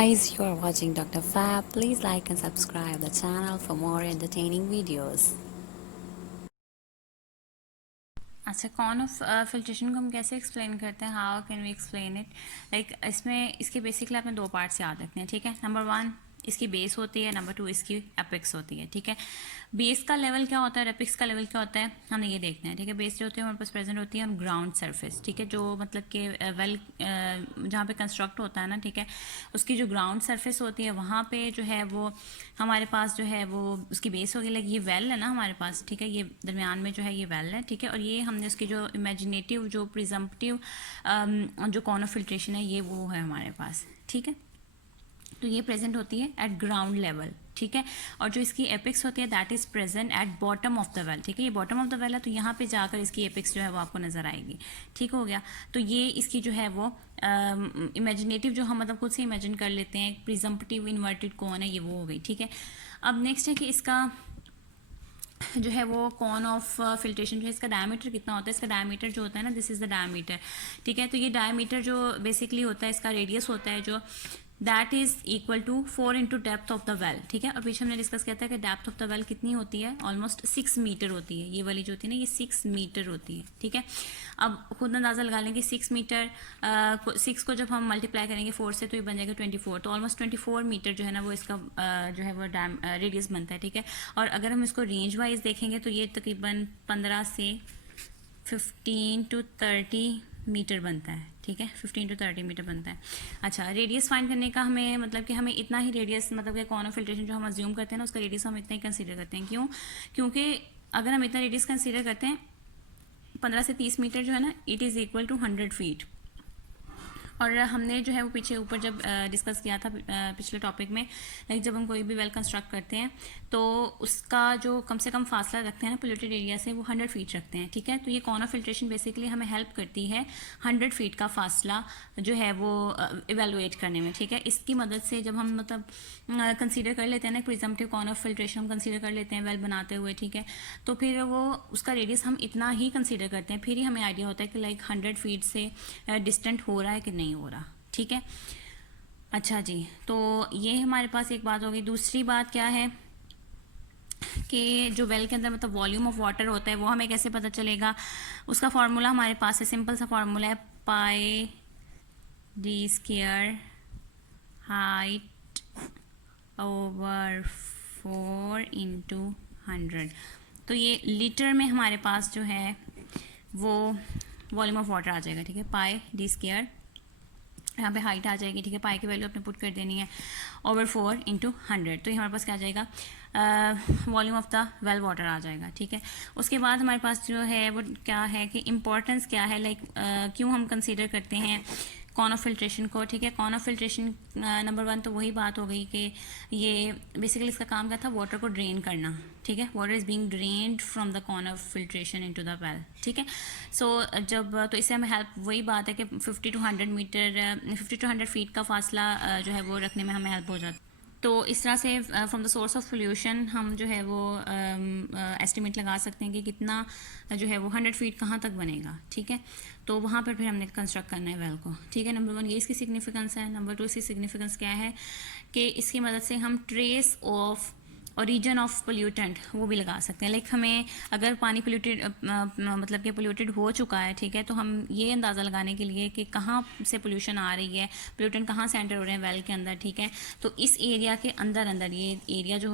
guys, you are watching Dr. Fab. Please like and subscribe the channel for more entertaining videos. अच्छा, cone of filtration को हम कैसे explain करते हैं, how can we explain it. Like इसमें इसके basically आपने दो पार्ट्स याद रखने हैं, ठीक है। नंबर वन इसकी बेस होती है, नंबर टू इसकी एपिक्स होती है, ठीक है। बेस का लेवल क्या होता है और एपिक्स का लेवल क्या होता है, हमें ये देखना है, ठीक है। बेस जो होती है हमारे पास प्रेजेंट होती है ऑन ग्राउंड सरफेस, ठीक है, जो मतलब कि वेल जहाँ पे कंस्ट्रक्ट होता है ना, ठीक है, उसकी जो ग्राउंड सरफेस होती है वहाँ पे जो है वो हमारे पास जो है वो उसकी बेस होगी। लाइक ये वेल है ना हमारे पास, ठीक है, ये दरमियान में जो है ये वेल है, ठीक है। और ये हमने उसकी जो इमेजिनेटिव जो प्रिजम्पटिव जो कॉन ऑफ फिल्ट्रेशन है ये वो है हमारे पास, ठीक है। तो ये प्रेजेंट होती है एट ग्राउंड लेवल, ठीक है। और जो इसकी एपिक्स होती है that is present at bottom of the well, ठीक है। ये बॉटम ऑफ द वेल है तो यहाँ पे जाकर इसकी एपिक्स जो है वो आपको नजर आएगी, ठीक हो गया। तो ये इसकी जो है वो इमेजिनेटिव जो हम मतलब खुद से इमेजिन कर लेते हैं प्रिजम्पटिव इन्वर्टेड कौन है, ये वो हो गई, ठीक है। अब नेक्स्ट है कि इसका जो है वो कॉन ऑफ फिल्ट्रेशन जो है इसका डायमीटर कितना होता है। इसका डायमीटर जो होता है ना, दिस इज द डायमीटर, ठीक है। तो ये डायमीटर जो बेसिकली होता है इसका रेडियस होता है जो that is equal to 4 into depth of the well, ठीक है। और पीछे हमने डिस्कस किया था कि डेप्थ ऑफ द वेल कितनी होती है, ऑलमोस्ट 6 मीटर होती है। ये वाली जो होती है ना ये 6 मीटर होती है, ठीक है। अब खुद अंदाजा लगा लेंगे 6 मीटर 6 को जब हम मल्टीप्लाई करेंगे 4 से तो ये बन जाएगा 24, तो ऑलमोस्ट 24 मीटर जो है ना वो इसका जो है वो रेडियस बनता है, ठीक है। और अगर हम इसको रेंज वाइज देखेंगे तो ये तकरीबन 15 से 15 टू 30 मीटर बनता है, ठीक है। 15 टू 30 मीटर बनता है। अच्छा, रेडियस फाइंड करने का हमें मतलब कि हमें इतना ही रेडियस मतलब कि कॉन ऑफ फिल्ट्रेशन जो हम अज्यूम करते हैं ना उसका रेडियस हम इतना ही कंसीडर करते हैं। क्यों? क्योंकि अगर हम इतना रेडियस कंसीडर करते हैं 15 से 30 मीटर जो है ना it is equal to 100 feet. और हमने जो है वो पीछे ऊपर जब डिस्कस किया था पिछले टॉपिक में, लाइक जब हम कोई भी वेल कंस्ट्रक्ट करते हैं तो उसका जो कम से कम फासला रखते हैं ना पोल्यूटेड एरिया से वो 100 फीट रखते हैं, ठीक है। तो ये कॉन ऑफ फिल्ट्रेशन बेसिकली हमें हेल्प करती है 100 फीट का फासला जो है वो इवेलुएट करने में, ठीक है। इसकी मदद से जब हम मतलब कंसीडर कर लेते हैं ना प्रिजम्पटिव कॉन ऑफ फिल्ट्रेशन हम कंसीडर कर लेते हैं वेल बनाते हुए, ठीक है। तो फिर वो उसका रेडियस हम इतना ही कंसीडर करते हैं, फिर ही हमें आइडिया होता है कि लाइक 100 फीट से डिस्टेंट हो रहा है कि नहीं हो रहा, ठीक है। अच्छा जी, तो ये हमारे पास एक बात हो गई। दूसरी बात क्या है कि जो वेल के अंदर मतलब वॉल्यूम ऑफ वाटर होता है वो हमें कैसे पता चलेगा। उसका फार्मूला हमारे पास है, सिंपल सा फार्मूला है, pi D square height over 4 into 100। तो ये लीटर में हमारे पास जो है वो वॉल्यूम ऑफ वाटर आ जाएगा, ठीक है। पाई डी स्क्वायर, यहाँ पे हाइट आ जाएगी, ठीक है। पाई की वैल्यू आपने पुट कर देनी है ओवर 4 इंटू 100। तो ये हमारे पास क्या आ जाएगा, volume of the well water आ जाएगा, ठीक है। उसके बाद हमारे पास जो है वो क्या है कि इम्पोर्टेंस क्या है, लाइक क्यों हम कंसीडर करते हैं कॉन ऑफ फिल्ट्रेशन को, ठीक है। कॉन ऑफ फिल्ट्रेशन नंबर 1 तो वही बात हो गई कि ये बेसिकली इसका काम क्या था, वाटर को ड्रेन करना, ठीक है। Water is being drained from the cone of filtration into the well, ठीक है। सो जब तो इससे हमें हेल्प वही बात है कि 50 टू 100 मीटर 50 टू 100 फीट का फासला जो है वो रखने में हमें हेल्प हो जाता है। तो इस तरह से from the source of pollution हम जो है वो एस्टिमेट लगा सकते हैं कि कितना जो है वो 100 फीट कहाँ तक बनेगा, ठीक है। तो वहाँ पर फिर हमने कंस्ट्रक्ट करना है वेल को, ठीक है। नंबर 1 ये इसकी सिग्निफिकेंस है। नंबर 2 इसकी सिग्निफिकेंस क्या है कि इसकी मदद से हम trace of origin of pollutant वो भी लगा सकते हैं। लाइक हमें अगर पानी पोल्यूटेड मतलब कि पोल्यूटेड हो चुका है, ठीक है, तो हम ये अंदाज़ा लगाने के लिए कि कहाँ से पोल्यूशन आ रही है, पोल्यूटेंट कहाँ से एंटर हो रहे हैं वेल के अंदर, ठीक है। तो इस एरिया के अंदर अंदर ये एरिया जो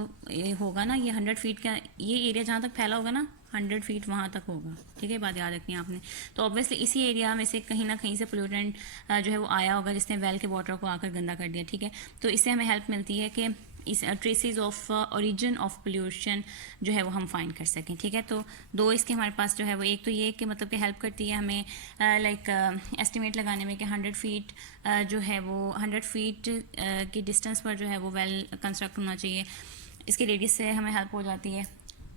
होगा ना ये 100 फीट का ये एरिया जहाँ तक फैला होगा ना 100 फीट वहाँ तक होगा, ठीक है। बात याद रखनी है आपने। तो ऑब्वियसली इसी एरिया में से कहीं ना कहीं से पोल्यूटेंट जो है वो आया होगा जिसने वेल के वाटर को आकर गंदा कर दिया, ठीक है। तो इससे हमें हेल्प मिलती है कि इस traces of origin of pollution जो है वो हम फाइंड कर सकें, ठीक है। तो दो इसके हमारे पास जो है वो एक तो ये कि मतलब कि हेल्प करती है हमें लाइक एस्टिमेट लगाने में कि 100 फीट जो है वो 100 फीट की डिस्टेंस पर जो है वो वेल कंस्ट्रक्ट होना चाहिए। इसके रेडियस से हमें हेल्प हो जाती है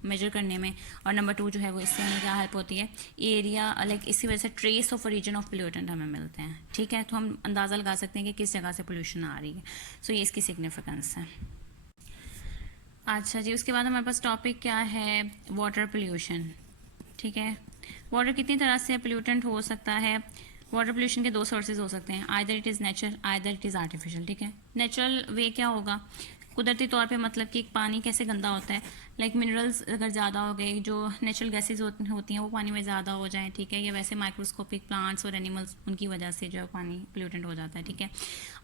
मेजर करने में। और नंबर 2 जो है वो इससे हमें क्या हेल्प होती है, एरिया लाइक इसकी वजह से trace of origin of pollutant हमें मिलते हैं, ठीक है। तो हम अंदाज़ा लगा सकते हैं कि किस जगह से पोल्यूशन आ रही है। सो ये इसकी सिग्निफिकेंस है। अच्छा जी, उसके बाद हमारे पास टॉपिक क्या है, वाटर पोल्यूशन, ठीक है। वाटर कितनी तरह से पोल्यूटेंट हो सकता है। वाटर पोल्यूशन के दो सोर्सेज हो सकते हैं, either it is natural, either it is artificial, ठीक है। नेचुरल वे क्या होगा, कुदरती तौर पे, मतलब कि पानी कैसे गंदा होता है, लाइक मिनरल्स अगर ज़्यादा हो गए, जो नेचुरल गैसेज होती हैं वो पानी में ज़्यादा हो जाएं, ठीक है, या वैसे माइक्रोस्कोपिक प्लांट्स और एनिमल्स, उनकी वजह से जो है पानी पोल्यूटेंट हो जाता है, ठीक है।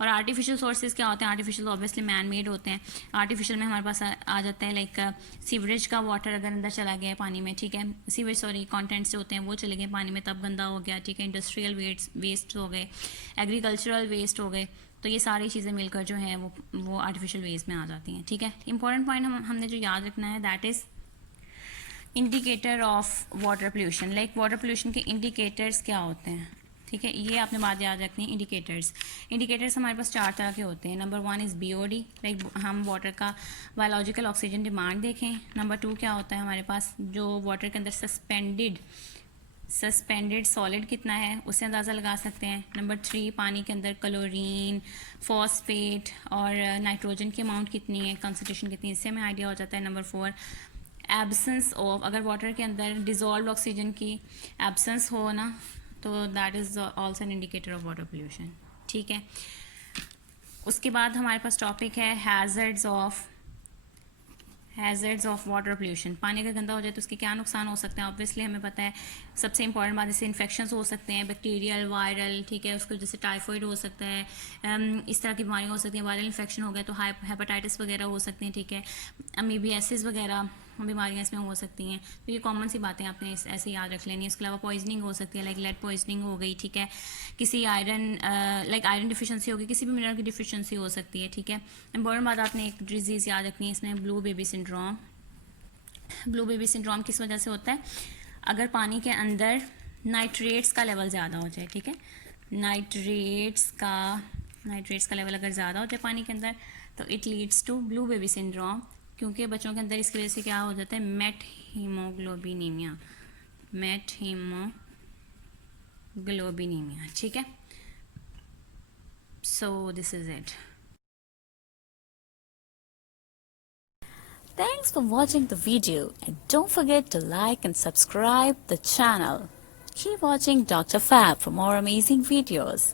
और आर्टिफिशियल सोर्सेज क्या होते हैं, आर्टिफिशियल ऑब्वियसली मैन मेड होते हैं। आर्टिफिशियल में हमारे पास आ जाता है लाइक सीवरेज का वाटर अगर अंदर चला गया है पानी में, ठीक है, सीवरेज सॉरी कॉन्टेंट्स जो होते हैं वो चले गए पानी में, तब गंदा हो गया, ठीक है। इंडस्ट्रियल वेस्ट हो गए, एग्रीकल्चरल वेस्ट हो गए, तो ये सारी चीज़ें मिलकर जो है वो आर्टिफिशियल वेस्ट में आ जाती हैं, ठीक है। इंपॉर्टेंट पॉइंट हमने जो याद रखना है, that is indicator of water pollution. Like water pollution के इंडिकेटर्स क्या होते हैं, ठीक है, ये आपने बात याद रखनी है। इंडिकेटर्स हमारे पास 4 तरह के होते हैं। नंबर 1 इज़ BOD, लाइक हम वाटर का बायोलॉजिकल ऑक्सीजन डिमांड देखें। नंबर 2 क्या होता है हमारे पास, जो वाटर के अंदर सस्पेंडेड सॉलिड कितना है उससे अंदाज़ा लगा सकते हैं। नंबर 3 पानी के अंदर क्लोरीन, फॉस्फेट और नाइट्रोजन की अमाउंट कितनी है, कंसंट्रेशन कितनी है, इससे हमें आइडिया हो जाता है। नंबर 4 एब्सेंस ऑफ, अगर वाटर के अंदर डिज़ोल्व ऑक्सीजन की एब्सेंस हो ना, तो that is also an indicator of water pollution, ठीक है। उसके बाद हमारे पास टॉपिक है हैज़र्ड्स ऑफ वाटर पोल्यूशन। पानी अगर गंदा हो जाए तो उसके क्या नुकसान हो सकते हैं, ऑब्वियसली हमें पता है। सबसे इंपॉर्टेंट बात, जैसे इन्फेक्शंस हो सकते हैं, बैक्टीरियल, वायरल, ठीक है, उसको जैसे टाइफाइड हो सकता है, इस तरह की बीमारियाँ हो सकती हैं। वायरल इन्फेक्शन हो गया तो हेपेटाइटिस वगैरह हो सकते हैं, ठीक है। अमीबियासिस वगैरह बीमारियाँ इसमें हो सकती हैं, तो ये कॉमन सी बातें आपने ऐसे याद रख लेनी है। इसके अलावा पॉइजनिंग हो सकती है, लाइक लेड पॉइजनिंग हो गई, ठीक है। किसी आयरन डिफिशिएंसी होगी, किसी भी मिनरल की डिफिशिएंसी हो सकती है, ठीक है। इंपॉर्टेंट बात, आपने एक डिजीज़ याद रखनी है इसमें, blue baby syndrome. Blue baby syndrome किस वजह से होता है, अगर पानी के अंदर नाइट्रेट्स का लेवल ज़्यादा हो जाए, ठीक है, नाइट्रेट्स का लेवल अगर ज़्यादा हो जाए पानी के अंदर, तो it leads to blue baby syndrome. क्योंकि बच्चों के अंदर इसकी वजह से क्या हो जाता है, मेट हीमोग्लोबिनीमिया, ठीक है। So this is it. Thanks for watching the video and don't forget to like and subscribe the channel. Keep watching Dr. Fab for more amazing videos.